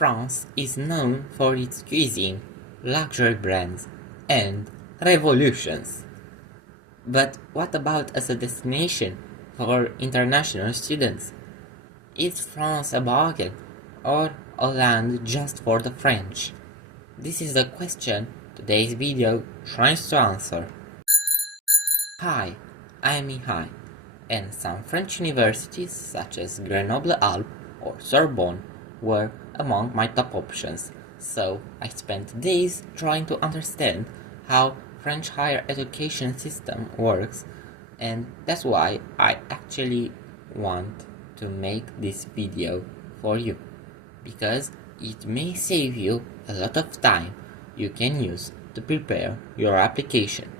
France is known for its cuisine, luxury brands, and revolutions. But what about as a destination for international students? Is France a bargain or a land just for the French? This is the question today's video tries to answer. Hi, I am Mihai, and some French universities such as Grenoble-Alpes or Sorbonne were among my top options, so I spent days trying to understand how French higher education system works, and that's why I actually want to make this video for you, because it may save you a lot of time you can use to prepare your application.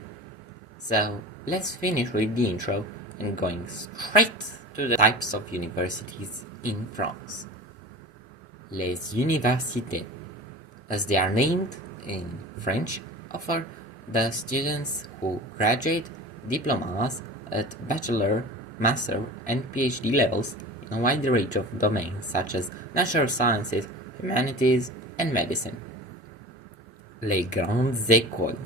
So let's finish with the intro and going straight to the types of universities in France. Les universités, as they are named in French, offer the students who graduate diplomas at bachelor, master, and PhD levels in a wide range of domains such as natural sciences, humanities, and medicine. Les grandes écoles.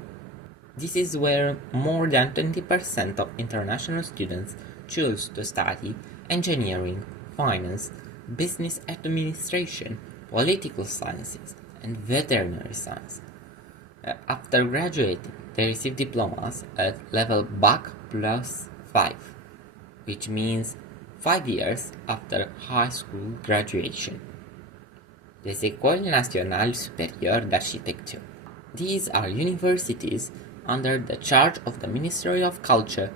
This is where more than 20% of international students choose to study engineering, finance, business administration, political sciences, and veterinary science. After graduating, they receive diplomas at level Bac plus 5, which means 5 years after high school graduation. Les Écoles Nationales Supérieures d'Architecture. These are universities under the charge of the Ministry of Culture,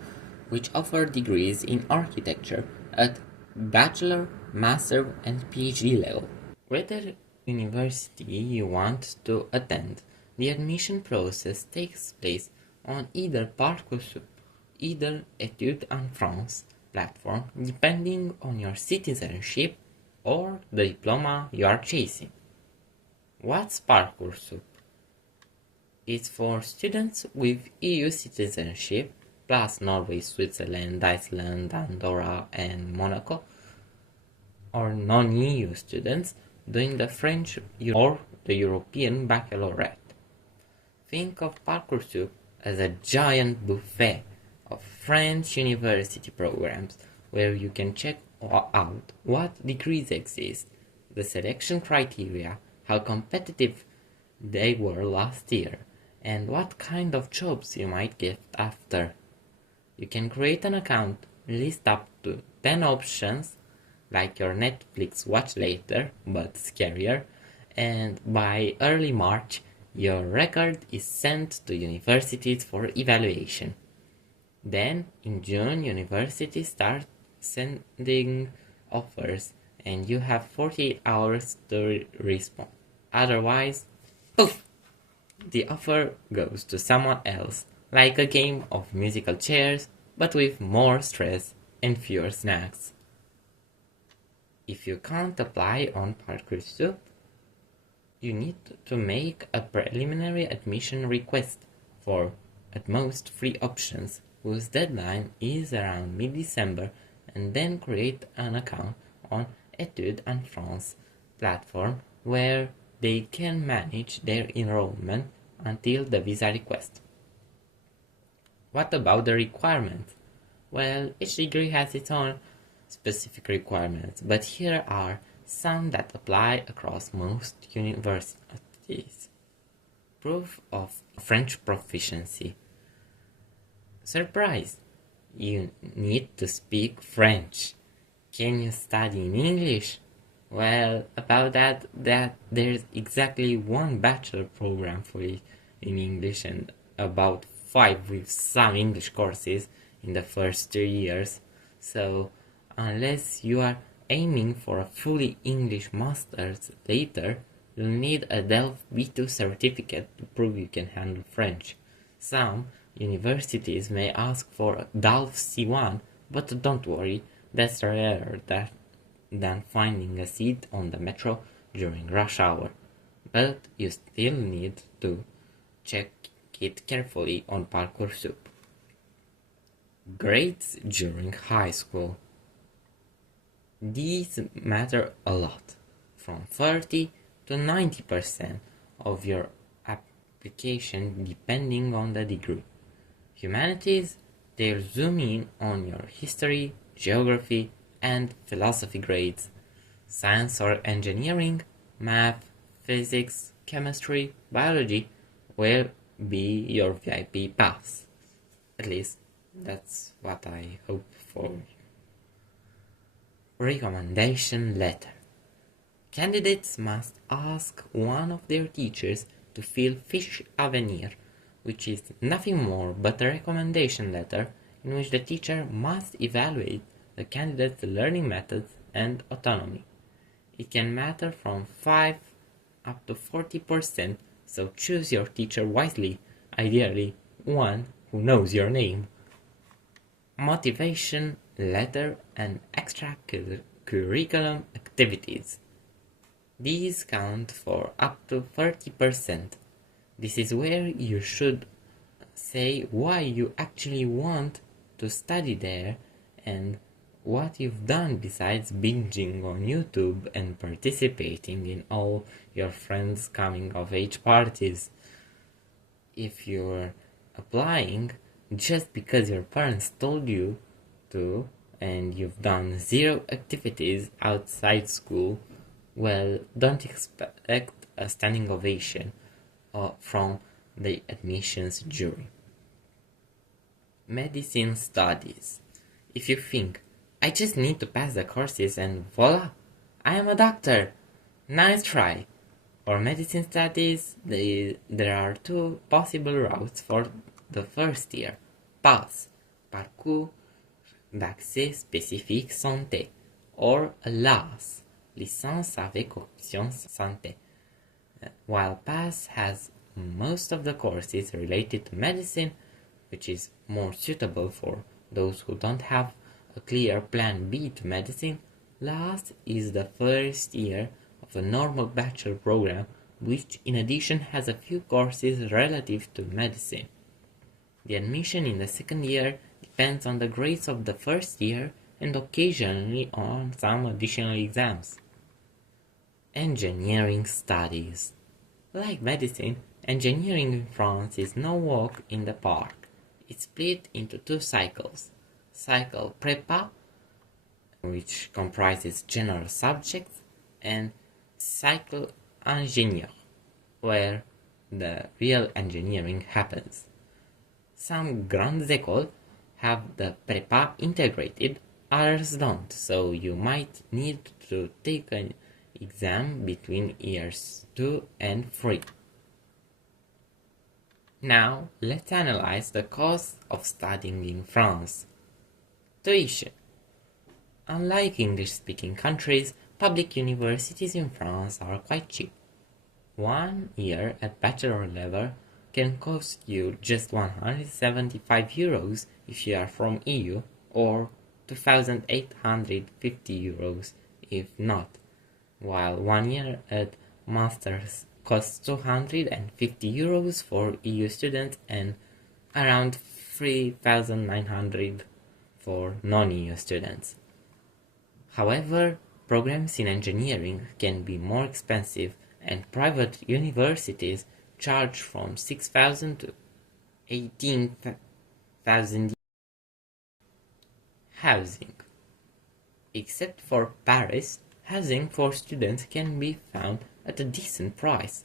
which offer degrees in architecture at bachelor, master, and PhD level. Whether university you want to attend, the admission process takes place on either Parcoursup, either Études en France platform, depending on your citizenship or the diploma you are chasing. What's Parcoursup? It's for students with EU citizenship, plus Norway, Switzerland, Iceland, Andorra, and Monaco, or non-EU students doing the French or the European Baccalaureate. Think of Parcoursup as a giant buffet of French university programs where you can check out what degrees exist, the selection criteria, how competitive they were last year, and what kind of jobs you might get after. You can create an account, list up to 10 options, like your Netflix watch later, but scarier, and by early March, your record is sent to universities for evaluation. Then, in June, universities start sending offers, and you have 48 hours to respond. Otherwise, poof! The offer goes to someone else, like a game of musical chairs, but with more stress and fewer snacks. If you can't apply on Parcoursup, you need to make a preliminary admission request for, at most, 3 options, whose deadline is around mid-December, and then create an account on Études en France platform where they can manage their enrollment until the visa request. What about the requirements? Well, each degree has its own specific requirements, but here are some that apply across most universities. Proof of French proficiency. Surprise! You need to speak French. Can you study in English? Well, about that there's exactly 1 bachelor program for it in English and about 5 with some English courses in the first 2 years. So, unless you are aiming for a fully English master's later, you'll need a DELF B2 certificate to prove you can handle French. Some universities may ask for a DELF C1, but don't worry, that's rarer than finding a seat on the metro during rush hour. But you still need to check it carefully on Parcoursup. Grades during high school. These matter a lot, from 30 to 90% of your application depending on the degree. Humanities, they'll zoom in on your history, geography, and philosophy grades. Science or engineering, math, physics, chemistry, biology will be your VIP pass. At least, that's what I hope for. Recommendation letter. Candidates must ask one of their teachers to fill fiche avenir, which is nothing more but a recommendation letter in which the teacher must evaluate the candidate's learning methods and autonomy. It can matter from 5 up to 40%, so choose your teacher wisely, ideally one who knows your name. Motivation letter and extracurriculum activities. These count for up to 30%. This is where you should say why you actually want to study there and what you've done besides binging on YouTube and participating in all your friends' coming-of-age parties. If you're applying just because your parents told you to and you've done 0 activities outside school, well, don't expect a standing ovation from the admissions jury. Medicine studies. If you think, I just need to pass the courses and voila, I am a doctor, nice try. For medicine studies, there are 2 possible routes for the first year. PAS, Parcours d'accès spécifique santé, or LAS, Licence avec option santé. While PAS has most of the courses related to medicine, which is more suitable for those who don't have a clear plan B to medicine, LAS is the first year of a normal bachelor program, which in addition has a few courses relative to medicine. The admission in the second year depends on the grades of the first year and occasionally on some additional exams. Engineering studies. Like medicine, engineering in France is no walk in the park. It's split into 2 cycles. Cycle Prépa, which comprises general subjects, and Cycle Ingénieur, where the real engineering happens. Some grandes écoles have the Prépa integrated, others don't, so you might need to take an exam between years 2 and 3. Now, let's analyze the cost of studying in France. Tuition. Unlike English-speaking countries, public universities in France are quite cheap. 1 year at bachelor level can cost you just 175 euros if you are from EU, or 2,850 euros if not, while 1 year at masters costs 250 euros for EU students and around 3,900 for non-EU students. However, programs in engineering can be more expensive, and private universities charge from 6,000 to 18,000. Housing. Except for Paris, housing for students can be found at a decent price.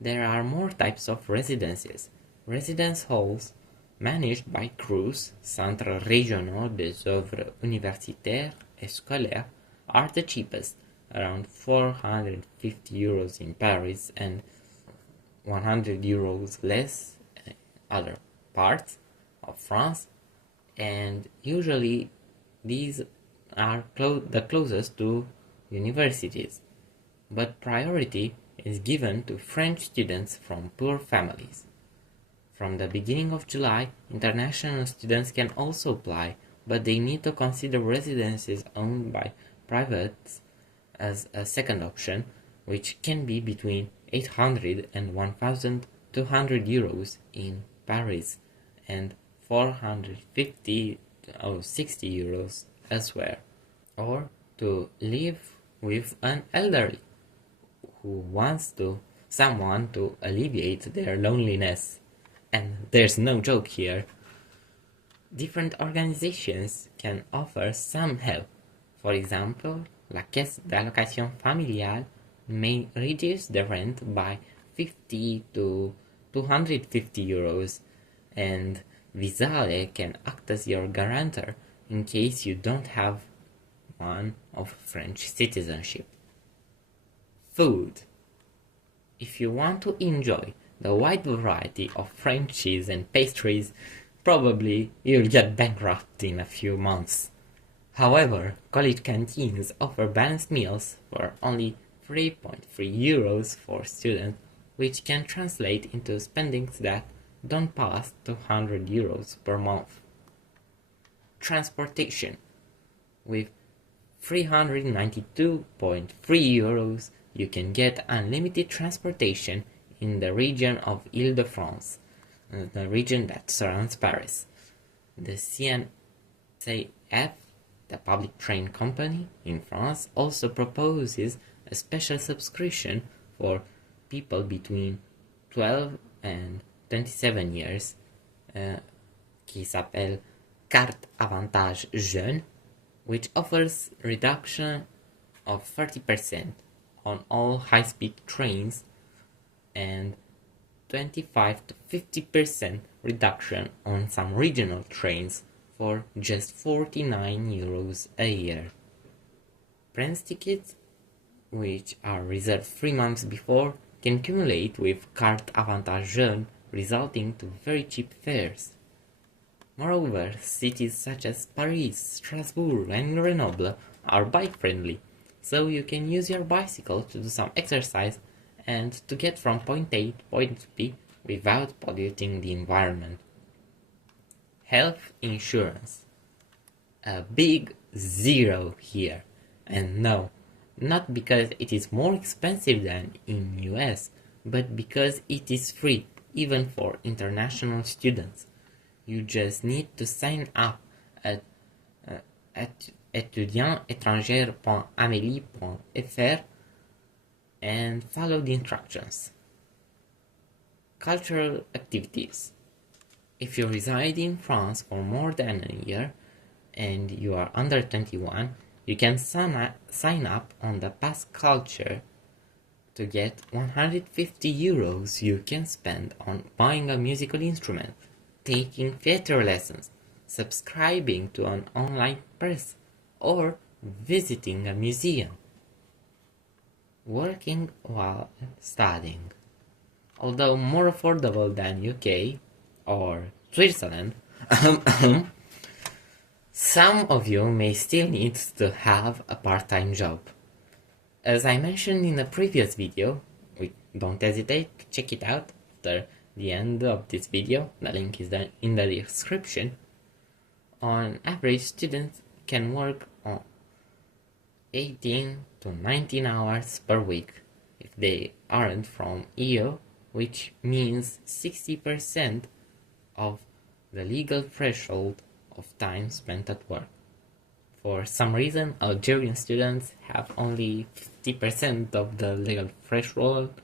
There are more types of residences. Residence halls, managed by CRUS, Centres Régionaux des Œuvres Universitaires et Scolaires, are the cheapest, around 450 euros in Paris and 100 euros less in other parts of France, and usually these are the closest to universities, but priority is given to French students from poor families. From the beginning of July, international students can also apply, but they need to consider residences owned by privates as a second option, which can be between 800 and 1,200 euros in Paris and 450 or 60 euros elsewhere. Or to live with an elderly who wants someone to alleviate their loneliness. And there's no joke here. Different organizations can offer some help. For example, la Caisse d'allocation familiale may reduce the rent by 50 to 250 euros, and Visale can act as your guarantor in case you don't have one of French citizenship. Food. If you want to enjoy the wide variety of French cheese and pastries, probably you'll get bankrupt in a few months. However, college canteens offer balanced meals for only 3.3 euros for students, which can translate into spendings that don't pass 200 euros per month. Transportation. With 392.3 euros, you can get unlimited transportation in the region of Île-de-France, the region that surrounds Paris. The CNCF, the public train company in France, also proposes a special subscription for people between 12 and 27 years, qui s'appelle Carte Avantage Jeune, which offers reduction of 30% on all high-speed trains and 25 to 50% reduction on some regional trains for just 49 euros a year. Friends tickets, which are reserved 3 months before, can accumulate with Carte Avantage Jeune, resulting to very cheap fares. Moreover, cities such as Paris, Strasbourg and Grenoble are bike-friendly, so you can use your bicycle to do some exercise and to get from point A to point B without polluting the environment. Health insurance. A big zero here. And no, not because it is more expensive than in US, but because it is free, even for international students. You just need to sign up at étudiantsétranger.amélie.fr and follow the instructions. Cultural activities. If you reside in France for more than a year and you are under 21, you can sign up on the Pass Culture to get 150 euros you can spend on buying a musical instrument, taking theater lessons, subscribing to an online press, or visiting a museum. Working while studying. Although more affordable than UK or Switzerland, some of you may still need to have a part-time job. As I mentioned in a previous video, don't hesitate to check it out after the end of this video, the link is in the description. On average, students can work on 18 to 19 hours per week if they aren't from EU, which means 60% of the legal threshold of time spent at work. For some reason, Algerian students have only 50% of the legal threshold.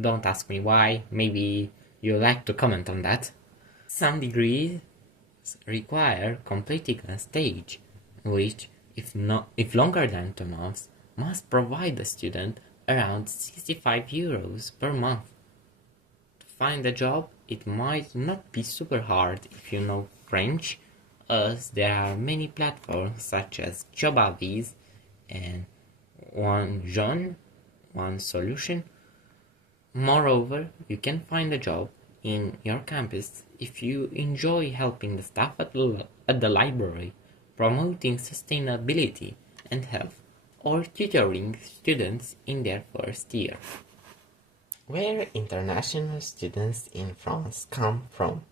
Don't ask me why, maybe you like to comment on that. Some degrees require completing a stage, which, if longer than 2 months, must provide the student around 65 euros per month. To find a job, it might not be super hard if you know French, as there are many platforms such as Jobavis and One Jeune, One Solution. Moreover, you can find a job in your campus if you enjoy helping the staff at the library, promoting sustainability and health, or tutoring students in their first year. Where international students in France come from?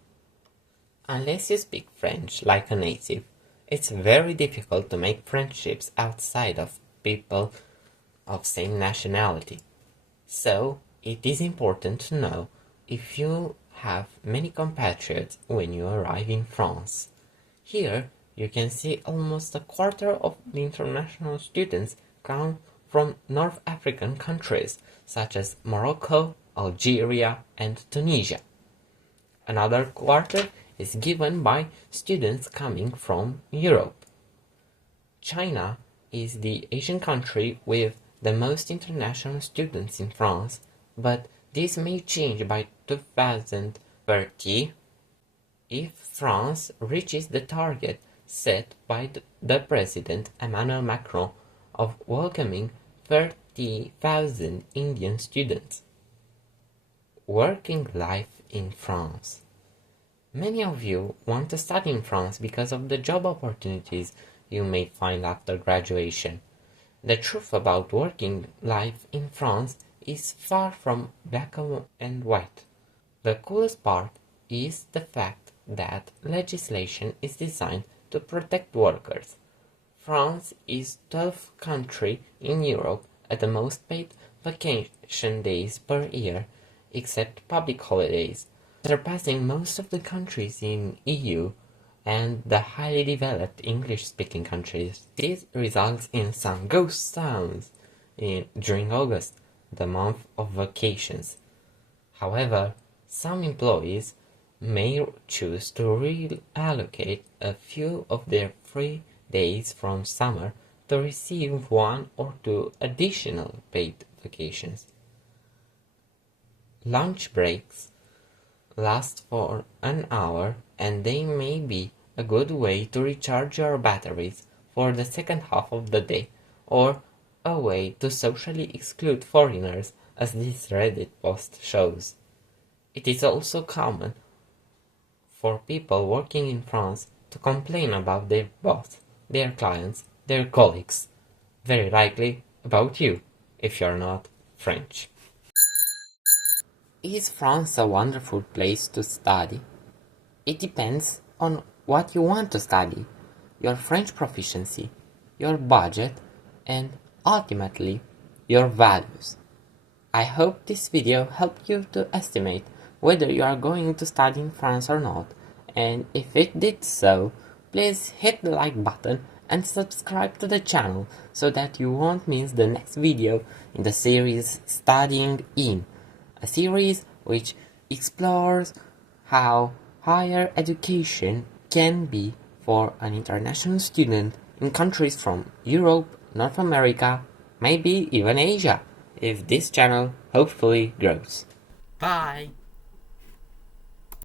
Unless you speak French like a native, it's very difficult to make friendships outside of people of same nationality. So, it is important to know if you have many compatriots when you arrive in France. Here, you can see almost a quarter of the international students come from North African countries such as Morocco, Algeria, and Tunisia. Another quarter is given by students coming from Europe. China is the Asian country with the most international students in France, but this may change by 2030 if France reaches the target set by the President Emmanuel Macron of welcoming 30,000 Indian students. Working life in France. Many of you want to study in France because of the job opportunities you may find after graduation. The truth about working life in France is far from black and white. The coolest part is the fact that legislation is designed to protect workers. France is the 12th country in Europe at the most paid vacation days per year, except public holidays, surpassing most of the countries in EU and the highly developed English-speaking countries. This results in some ghost towns during August, the month of vacations. However, some employees may choose to reallocate a few of their free days from summer to receive 1 or 2 additional paid vacations. Lunch breaks last for an hour, and they may be a good way to recharge your batteries for the second half of the day, or a way to socially exclude foreigners, as this Reddit post shows. It is also common for people working in France to complain about their boss, their clients, their colleagues, very likely about you, if you're not French. Is France a wonderful place to study? It depends on what you want to study, your French proficiency, your budget, and ultimately, your values. I hope this video helped you to estimate whether you are going to study in France or not, and if it did so, please hit the like button and subscribe to the channel so that you won't miss the next video in the series Studying In, a series which explores how higher education can be for an international student in countries from Europe, North America, maybe even Asia, if this channel hopefully grows. Bye!